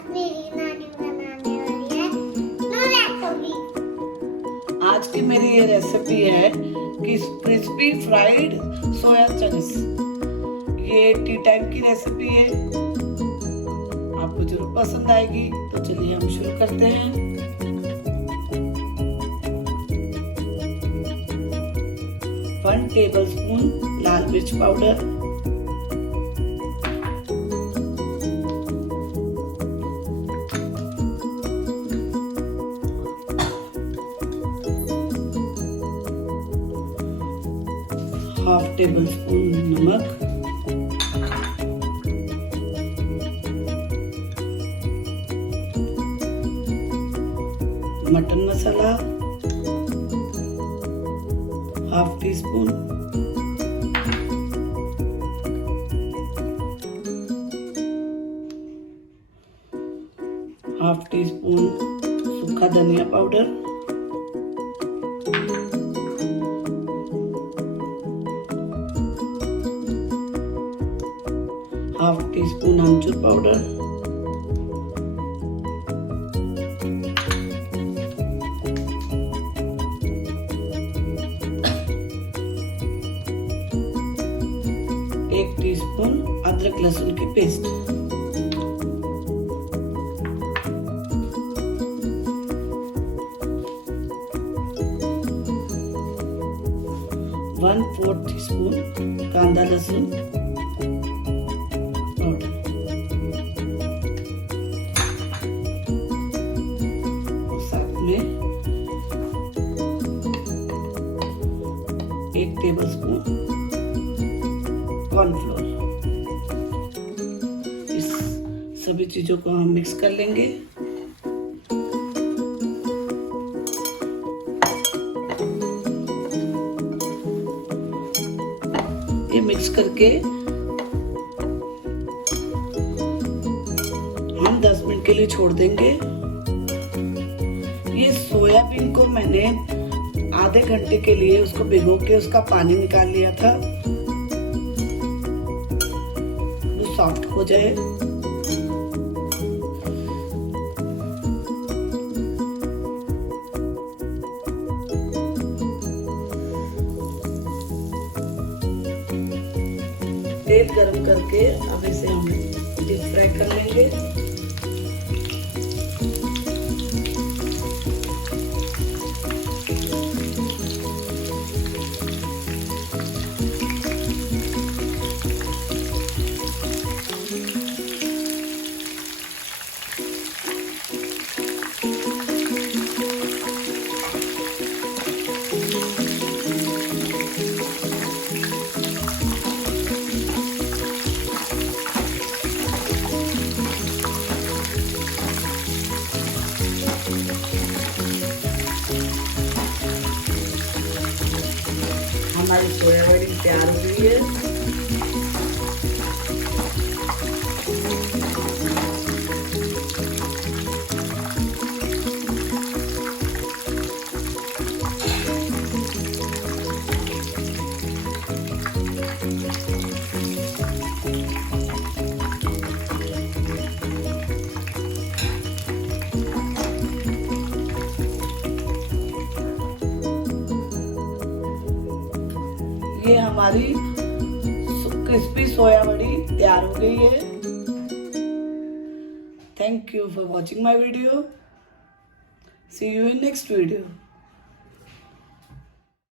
आज मेरी नानी बनाने वाली है नोरेटोगी। आज की मेरी ये रेसिपी है कि क्रिस्पी फ्राइड सोया चंक्स। ये टी टाइम की रेसिपी है, आपको जरूर पसंद आएगी। तो चलिए हम शुरू करते हैं। 1 टेबलस्पून लाल मिर्च पाउडर, 1/2 टेबलस्पून नमक, मटन मसाला 1/2 टीस्पून, हाफ टी स्पून सूखा धनिया पाउडर, हाफ टी स्पून आमचूर पाउडर, एक टीस्पून अदरक लहसुन की पेस्ट, 1/4 टीस्पून कांदा लहसुन पाउडर, साथ में 1 टेबलस्पून कॉर्नफ्लोर। इस सभी चीजों को हम मिक्स कर लेंगे। ये मिक्स करके हम 10 मिनट के लिए छोड़ देंगे। ये सोयाबीन को मैंने आधे घंटे के लिए उसको भिगो के उसका पानी निकाल लिया था, वो सॉफ्ट हो जाए। तेल गरम करके अब इसे हम डीप फ्राई कर लेंगे। हमारी सोया वड़ी तैयार हो गई है। ये हमारी क्रिस्पी सोया वड़ी तैयार हो गई है। Thank you for watching my video. See you in next video.